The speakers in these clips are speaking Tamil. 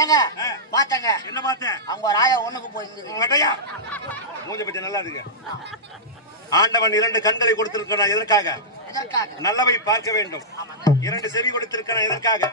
ஏங்க பாத்தங்க. என்ன பார்த்தேன்? அவங்க ஒரு ஆயா ஒண்ணுக்கு போயிருந்தது. உங்கட்டையா மூஞ்ச பத்தி நல்லா இருக்கு. ஆண்டவன் 2 கண்களை கொடுத்திருக்கிறான். எதற்காக? நல்லவை பார்க்க வேண்டும். 2 செவி கொடுத்திருக்கிறான். எதற்காக?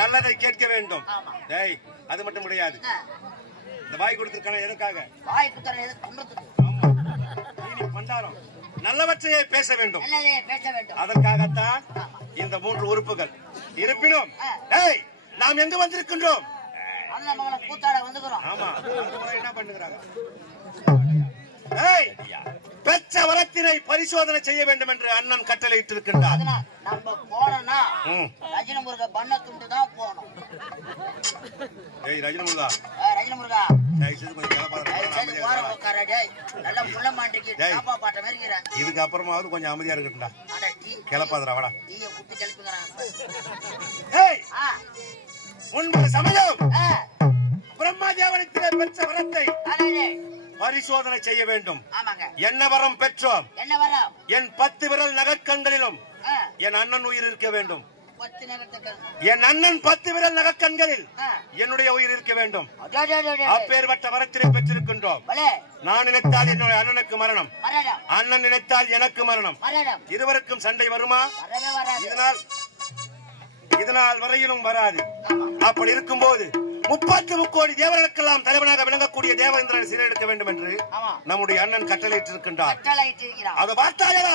நல்லதை கேட்க வேண்டும். டேய், அது மட்டும் கிடையாது. இந்த வாய் கொடுத்திருக்கான. எதற்காக? வாய் குத்தற எதுக்கு? குன்றத்துக்கு. பண்டாரம் நல்லவற்றையே பேச வேண்டும். பேச வேண்டும். அதற்காகத்தான் இந்த 3 உறுப்புகள். இருப்பினும் டேய், நாம் எங்க வந்திருக்கின்றோம்? அந்த மகனை கூத்தாட வந்துக்கிறோம். ஆமா, என்ன பண்ணுகிறாங்க? பெற்ற வரத்தினை பரிசோதனை செய்ய வேண்டும் என்று அண்ணன் கட்டளையிட்டு இருக்கின்றார். நம்ம போனோம்னா ரஜினி முருகா பண்ண துண்டு தான் போகணும். ஏய் ரஜினி முருகா, ரஜினி முருகா இதுக்கு அப்புறமாவது கொஞ்சம் அமைதியா இருக்கட்டும்டா. கிளப்பாதடா, வாடா. முன்பு சமயம் பிரம்மா தேவனத்திலே பெற்ற வரத்தை பரிசோதனை செய்ய வேண்டும். என்ன வரம் பெற்றோம்? என் 10 விரல் நகக்கண்களிலும் என் அண்ணன் உயிர் இருக்க வேண்டும். என் அண்ணன் 10 விரல் நகக்கண்களில் என்னுடைய உயிர் இருக்க வேண்டும். அப்பேற்பட்ட வரத்தினை பெற்றிருக்கின்றோம். நான் நினைத்தால் என்னுடைய அண்ணனுக்கு மரணம், அண்ணன் நினைத்தால் எனக்கு மரணம். இருவருக்கும் சண்டை வருமா? இதனால் வரையிலும் வராது. அப்படி இருக்கும்போது 30 கோடி தேவர்களுக்கெல்லாம் தலைவனாக விளங்கக்கூடிய தேவேந்திரனை சிறையெடுக்க வேண்டும் என்று நம்முடைய அண்ணன் கட்டளையிட்டிருக்கின்றார். அதை பார்த்தாயா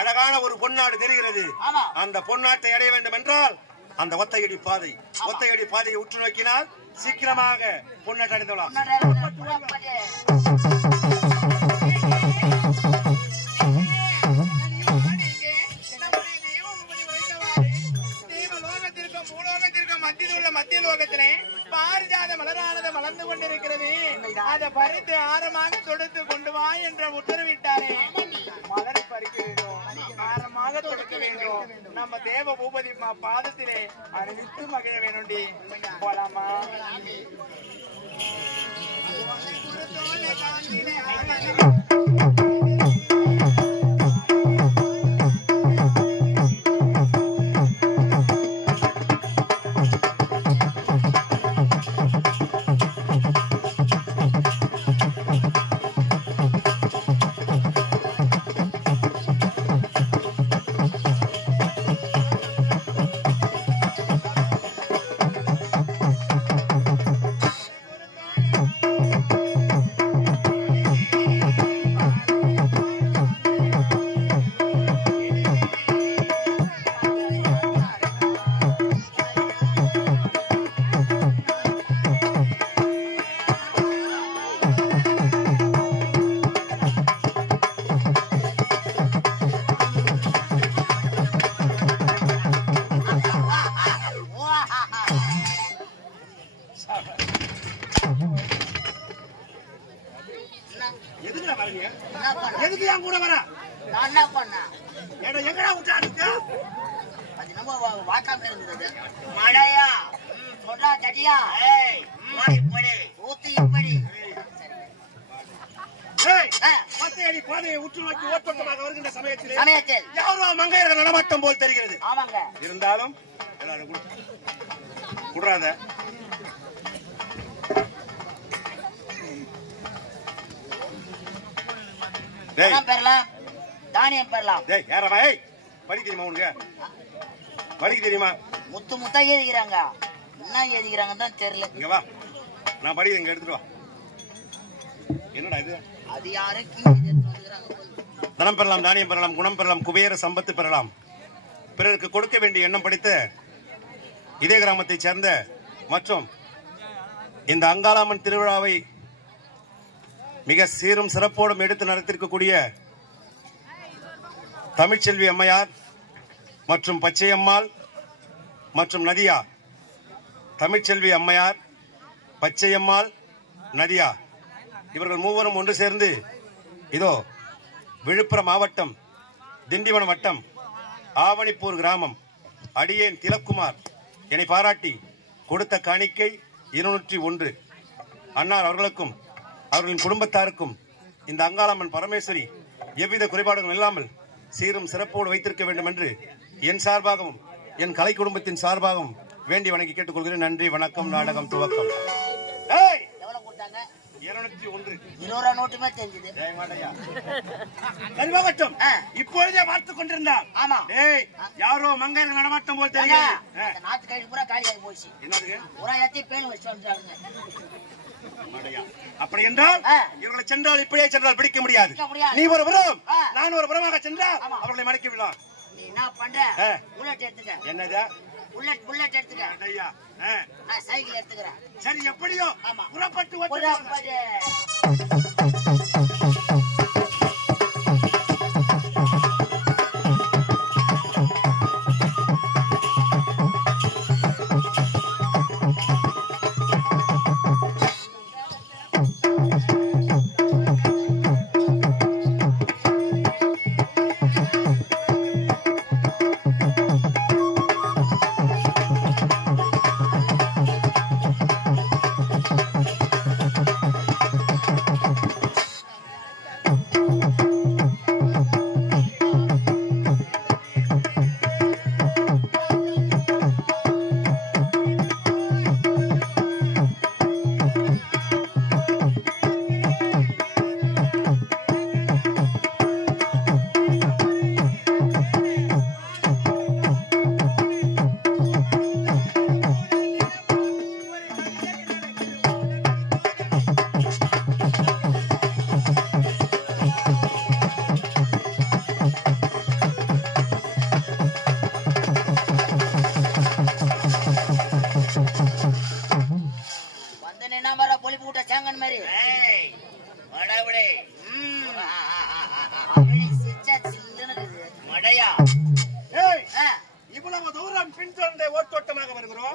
அழகான ஒரு பொன்னாடு தெரிகிறது. அந்த பொன்னாட்டை அடைய வேண்டும் என்றால் அந்த ஒத்தையடி பாதையை உற்று நோக்கினால் சீக்கிரமாக பொன்னாட்டை அடைந்துள்ளலாம். மத்திய லோகத்திலே பாரிஜாத மலரானது மலர்ந்து கொண்டிருக்கிறது. அதை பறித்து ஆரமாக தொடுத்து கொண்டு வா என்று உத்தரவிட்டாரே. மலரை பறிக்க வேண்டும், ஆரமாக தொடுக்க வேண்டும். நம்ம தேவ பூபதி பாதத்திலே அறிவித்து மகிழ வேணுண்டி. போலாமா? மங்கையர்கள் நடமாட்டம் போல் தெரிகிறது. இருந்தாலும் தானியம் பெறலாம். படிக்க தெரியுமா? உனக்கு படிக்க தெரியுமா? முத்து முத்தா எழுதிக்கிறாங்க. என்ன எழுதிக்கிறாங்க தான் தெரியல. இங்க வா, நான் படிக்க இங்க எடுத்துட்டு வா. என்னடா இது? அது யாரு? தனம் பெறலாம், தானியம் பெறலாம், குணம் பெறலாம், குபேர சம்பத்து பெறலாம். பிறருக்கு கொடுக்க வேண்டிய எண்ணம் படித்த இதே கிராமத்தை சேர்ந்த மற்றும் இந்த அங்காளம்மன் திருவிழாவை மிக சீரும் சிறப்போடும் எடுத்து நடத்திருக்கக்கூடிய தமிழ்ச்செல்வி அம்மையார் மற்றும் பச்சையம்மாள் மற்றும் நதியா. தமிழ்ச்செல்வி அம்மையார், பச்சையம்மாள், நதியா இவர்கள் மூவரும் ஒன்று சேர்ந்து இதோ விழுப்புரம் மாவட்டம் திண்டிவனம் வட்டம் ஆவணிப்பூர் கிராமம் அடியேன் திலக்குமார் என்னை பாராட்டி கொடுத்த காணிக்கை 201. அன்னார் அவர்களுக்கும் அவர்களின் குடும்பத்தாருக்கும் இந்த அங்காளம்மன் பரமேஸ்வரி எவ்வித குறைபாடுகளும் இல்லாமல் சீரும் சிறப்போடு வைத்திருக்க வேண்டும் என்று என் சார்பாகவும் என் கலை குடும்பத்தின் சார்பாகவும் வேண்டி வணங்கி கேட்டுக்கொள்கிறேன். நன்றி, வணக்கம். நாடகம் துவக்கம். எவ்வளவு கொடுத்தாங்க? 201. 20 ரூபா நோட்டுமே தெரிஞ்சது. இப்பொழுதே பார்த்துக் கொண்டிருந்தான். ஆமா. யாரோ மங்கையர்கள் நடமாட்டம் போல் தெரியும். நாத்து கழிவு பூரா காலி ஆகி போச்சு. என்னது? பூரா ஏத்தி பேன் வச்சு வந்துட்டாங்க. அப்படி என்றால் இவர்களை சென்றால் இப்படியே சென்றால் பிடிக்க முடியாது. நீ ஒரு புறம், நான் ஒரு புறமாக சென்றால் அவர்களை மடக்கி விடலாம். நீ என்ன பண்ற? புல்லட் எடுத்துக்க. என்னது? புல்லட் எடுத்துக்க. நான் சைக்கிள் எடுத்துக்கிறேன். சரி, எப்படியோ புறப்பட்டு இவ்வளவு தூரம் பின்தொடர்ந்து ஓட்டோட்டமாக வருகிறோம்.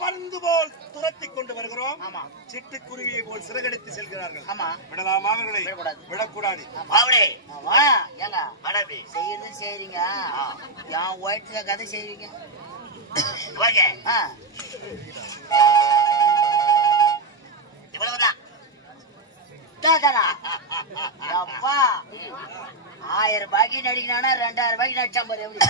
பருந்து போல் துரத்தி கொண்டு வருகிறோம். சிட்டுக்குருவியை போல் சிறகடித்து செல்கிறார்கள். விடலாமா அவர்களை? விடக்கூடாது. செய்யறது செய்றீங்க, என் ஒயிட்ல கதை செய்வீங்க. இவ்வளவுதான். 1000 ரூபாய்க்கு நடிக்கணும், 2000 ரூபாய்க்கு நடிச்சா போது எப்படி?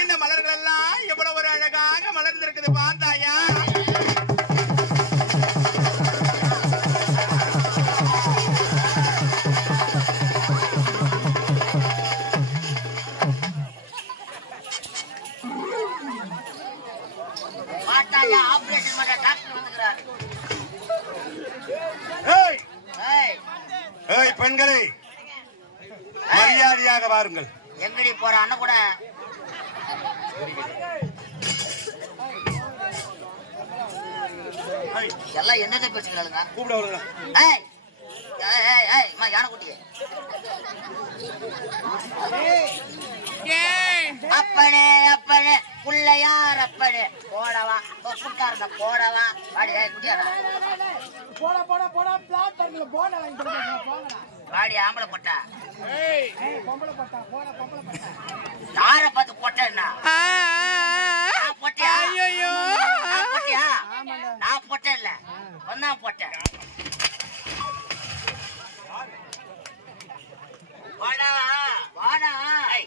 இந்த மலர்கள் எல்லாம் எவ்வளவு ஒரு அழகாக மலர்ந்திருக்குது பார்த்தாயா? ஆபரேஷன் பண்ண டாக்டர் வந்துக்கிறாரு. பெண்களை மரியாதையாக வாருங்கள். எங்கடி போற அண்ணன் கூட எல்லாம் என்னதை பேசுகிறாளுங்க? கூப்பிட வருங்க. யானைக்குட்டியே அப்பனே அப்பனே புள்ளையார் அப்பனே போடவா தொப்புக்காரன போடவா வாடி குட்டியாரா போடா போடா போடா பிளாட்ல போடா வாங்கி போங்கடா வாடி ஆம்பளை போட்டா பொம்பளை போட்டா போடா பொம்பளை போட்டா யார பார்த்து போட்டேன்னா நான் போட்டியா? ஐயோ நான் போட்டேன் இல்ல ஒன்னா போட்டேன். வாடா வாடா.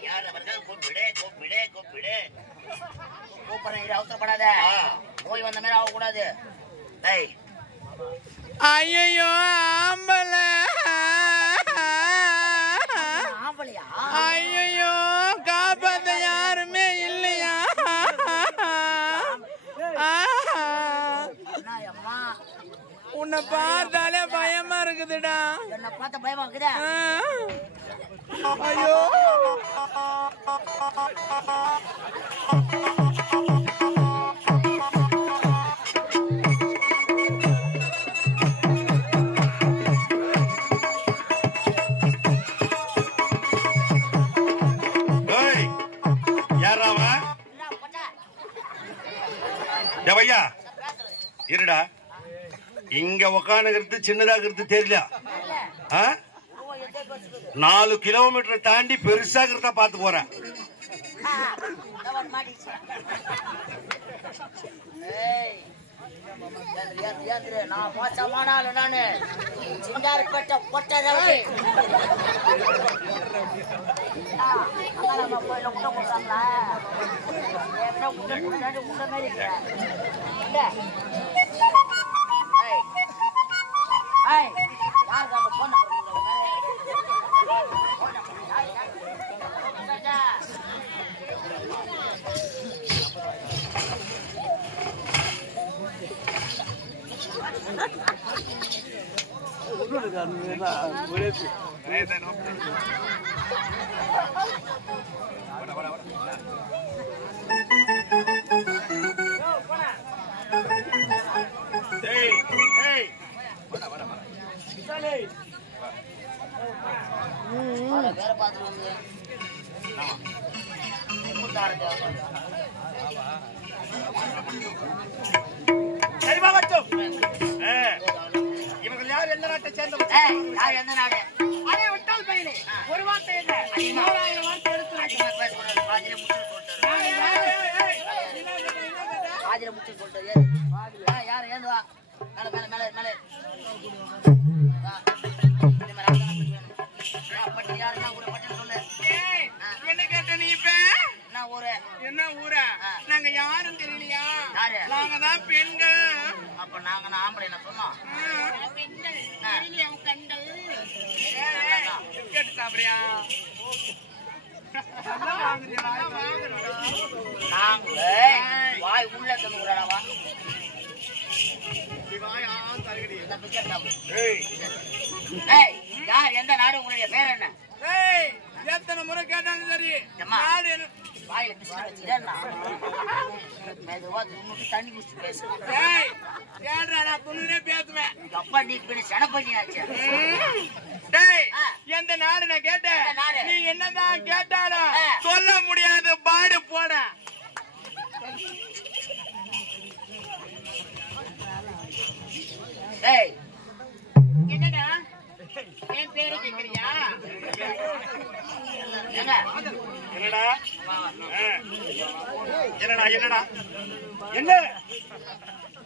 யார் அவர்கள்? கூப்பிடு கூப்பிடு கூப்பிடு. கூப்பிடுறேன், அவசரப்படாத. போய் வந்த மாதிரி ஆகக்கூடாது. ஐயோ ஆம்பள, ஐயோ காப்பாத்த யாருமே இல்லையா? உன்னை பார்த்தாலே பயமா இருக்குதுடா. என்ன பார்த்த பயமா இருக்குதா? ஐயோ ஐயா இருடா. இங்க உக்காந்துக்கிறது சின்னதாகிறது தெரியல. 4 கிலோமீட்டர் தாண்டி பெருசாகிறதா பாத்து போறேன். நான் மோசமான ஆளு. நானு சிங்காரப்பேட்டை பொட்டை வேற பாத்துட்டு வந்து இவங்க யார்? எந்த நாட்டை சேர்ந்தவங்க? யார்? எந்த நாடு? அதே விட்டால் பையனே ஒரு வார்த்தை இல்லை, 1000 வார்த்தை எடுத்து பாதியில முச்சு சொல்லிட்டு யாரு? ஏந்துவா மேல மேல மேல மேல பட்டி யாருன்னா ஊரை பட்டி சொல்லு. என்ன கேட்ட நீ? இப்ப என்ன ஊரு? என்ன ஊரா? நாங்க யாரும் தெரியலையா? யாரு? நாங்க தான் பெண்கள். அப்ப நாங்க ஆம்பளை என்ன சொன்னோம்? கேட்டு சாப்பிடுறியா? நாங்க வாய் உள்ள தந்துடாவா? யார்? எந்த நாடு? உங்களுடைய பேர் என்ன? எத்தனை முறை கேட்டாலும் சரி. வாயில பிஸ்கட் வச்சுக்கிறேன்னா மெதுவா தண்ணி குடிச்சு பேசு. நான் துணினே பேசுவேன். அப்பா நீ சன பண்ணியாச்சு. எந்த நாடு நான் கேட்டேன். நீ என்னதான் கேட்டாலும் சொல்ல முடியாது. பாடு போட. என்னடா என் பேரு கேக்குறியா? என்னடா என்னடா என்னடா என்ன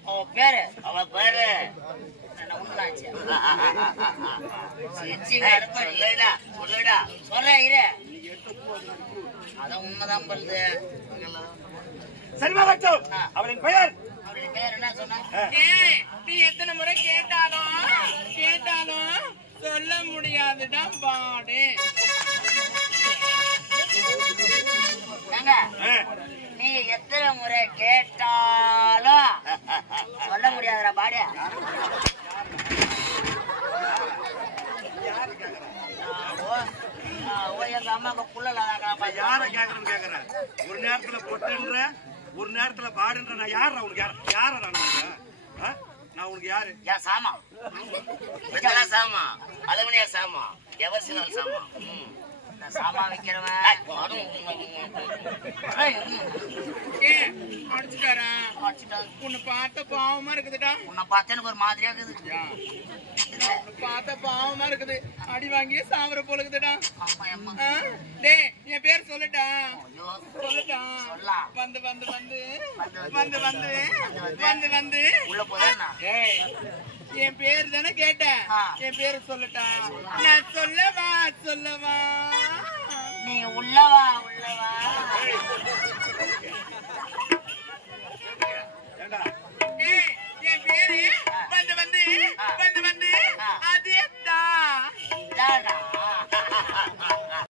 அவன் பேரு? அவ பேரு அதான் உண்மைதான் பண்றது. சரிமா வச்சோம். அவளின் பெயர்? அவளுடைய பெயர் என்ன சொன்ன? நீ எத்தனை முறை கேட்டாலும் சொல்ல முடியாதுடா பாடு. நீ எத்தனை முறை கேட்டாலும் சொல்ல முடியாதுடா பாடு. எங்க அம்மாக்கு புள்ளலாம். யார கேக்குறேன்னு கேக்குறேன். ஒரு நேரத்துல பொட்டுன்ற, ஒரு நேரத்துல பாடுன்ற. நான் யாரா உனக்கு? யார நான் உனக்கு யாரு? ஏன் சாமா? சாமா அளவுனியா சாமா எவசினால் சாமா சாமான் வைக்கிறவன் அடிச்சுட்டாரா? உன்னை பார்த்த பாவமா இருக்குதுடா. உன்னை பார்த்தா எனக்கு ஒரு மாதிரியா இருக்குது. பார்த்த பாவமா இருக்குது. அடி வாங்கியே சாவர போல இருக்குதுடா. ஆமா அம்மா. டேய் என் பேர் சொல்லட்டா? ஐயோ சொல்லட்டா? சொல்லலாம். வந்து வந்து வந்து வந்து வந்து வந்து வந்து உள்ள போதா? ஏய் என் பேர் தானே கேட்டேன். என் பேரு சொல்லட்டா? நான் சொல்லவா சொல்லவா? நீ உள்ளவா உள்ளவா